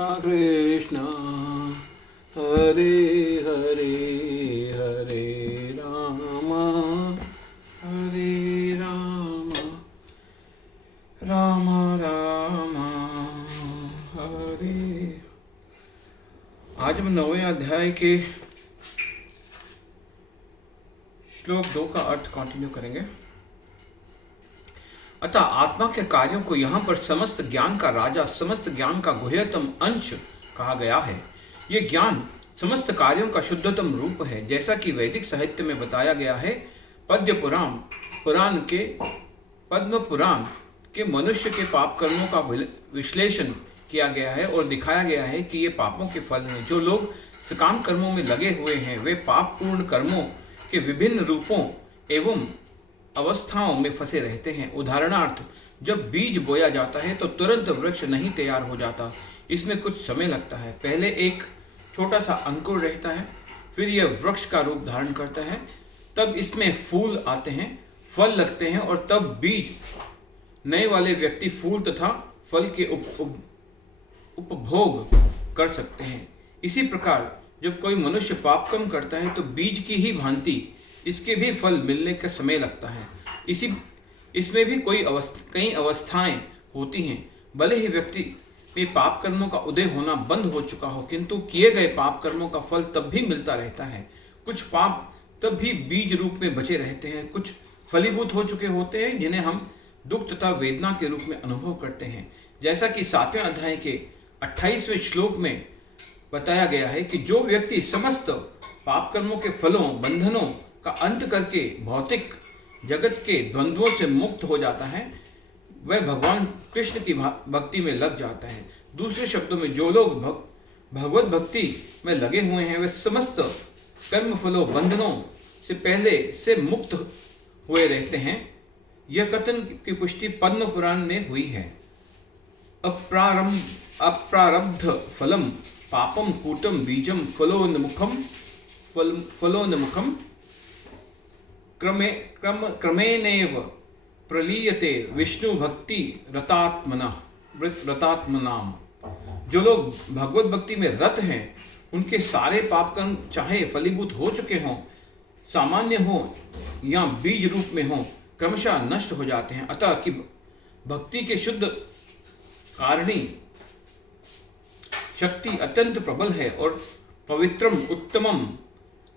कृष्ण हरे हरे हरे राम हरे राम राम राम हरे। आज हम 9वें अध्याय के श्लोक 2 का अर्थ कंटिन्यू करेंगे। अतः आत्मा के कार्यों को यहाँ पर समस्त ज्ञान का राजा, समस्त ज्ञान का गुह्यतम अंश कहा गया है। ये ज्ञान समस्त कार्यों का शुद्धतम रूप है, जैसा कि वैदिक साहित्य में बताया गया है। पद्म पुराण के मनुष्य के पाप कर्मों का विश्लेषण किया गया है और दिखाया गया है कि ये पापों के फल हैं। जो लोग सकाम कर्मों में लगे हुए हैं वे पाप पूर्ण कर्मों के विभिन्न रूपों एवं अवस्थाओं में फंसे रहते हैं। उदाहरणार्थ, जब बीज बोया जाता है तो तुरंत वृक्ष नहीं तैयार हो जाता, इसमें कुछ समय लगता है। पहले एक छोटा सा अंकुर रहता है, फिर यह वृक्ष का रूप धारण करता है, तब इसमें फूल आते हैं, फल लगते हैं और तब बीज नए वाले व्यक्ति फूल तथा फल के उपभोग कर सकते हैं। इसी प्रकार जब कोई मनुष्य पाप कर्म करता है तो बीज की ही भांति इसके भी फल मिलने का समय लगता है। इसमें भी कई अवस्थाएं होती हैं। भले ही व्यक्ति में पाप कर्मों का उदय होना बंद हो चुका हो, किंतु किए गए पाप कर्मों का फल तब भी मिलता रहता है। कुछ पाप तब भी बीज रूप में बचे रहते हैं, कुछ फलीभूत हो चुके होते हैं, जिन्हें हम दुख तथा वेदना के रूप में अनुभव करते हैं। जैसा कि 7वें अध्याय के 28वें श्लोक में बताया गया है कि जो व्यक्ति समस्त पाप कर्मों के फलों, बंधनों का अंत करके भौतिक जगत के द्वंद्वों से मुक्त हो जाता है, वह भगवान कृष्ण की भक्ति में लग जाता है। दूसरे शब्दों में, जो लोग भगवत भक्ति में लगे हुए हैं वे समस्त कर्म फलों, बंधनों से पहले से मुक्त हुए रहते हैं। यह कथन की पुष्टि पद्म पुराण में हुई है। अप्रारब्ध फलम पापम कूटम बीजम फलोन्मुखम क्रमेणैव प्रलीयते विष्णु भक्ति रतात्मनाम। जो लोग भगवत भक्ति में रत हैं उनके सारे पाप कर्म चाहे फलीभूत हो चुके हों, सामान्य हो या बीज रूप में हो, क्रमशः नष्ट हो जाते हैं। अतः कि भक्ति के शुद्ध कारिणी शक्ति अत्यंत प्रबल है और पवित्रम उत्तमम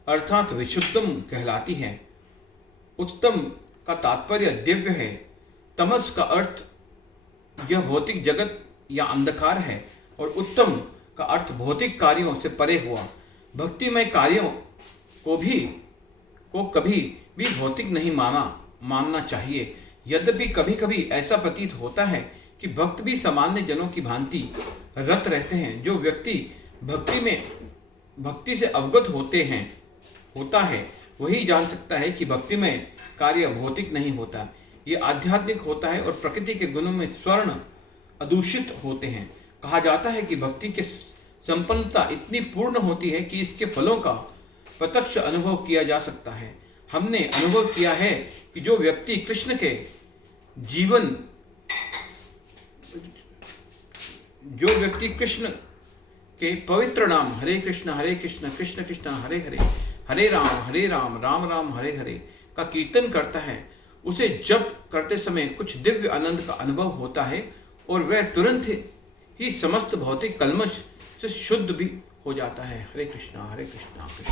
अर्थात विशुद्धम कहलाती है। उत्तम का तात्पर्य दिव्य है। तमस का अर्थ यह भौतिक जगत या अंधकार है और उत्तम का अर्थ भौतिक कार्यों से परे हुआ। भक्तिमय कार्यों को कभी भी भौतिक नहीं मानना चाहिए। यद्यपि कभी कभी ऐसा प्रतीत होता है कि भक्त भी सामान्य जनों की भांति रत रहते हैं। जो व्यक्ति भक्ति से अवगत होता है वही जान सकता है कि भक्तिमय कार्य भौतिक नहीं होता, ये आध्यात्मिक होता है और प्रकृति के गुणों में स्वर्ण अदूषित होते हैं। कहा जाता है कि भक्ति की संपन्नता इतनी पूर्ण होती है कि इसके फलों का प्रत्यक्ष अनुभव किया जा सकता है। हमने अनुभव किया है कि जो व्यक्ति कृष्ण के पवित्र नाम हरे कृष्ण कृष्ण कृष्ण हरे हरे, हरे राम राम राम हरे हरे का कीर्तन करता है, उसे जप करते समय कुछ दिव्य आनंद का अनुभव होता है और वह तुरंत ही समस्त भौतिक कल्मश से शुद्ध भी हो जाता है। हरे कृष्णा कृष्ण।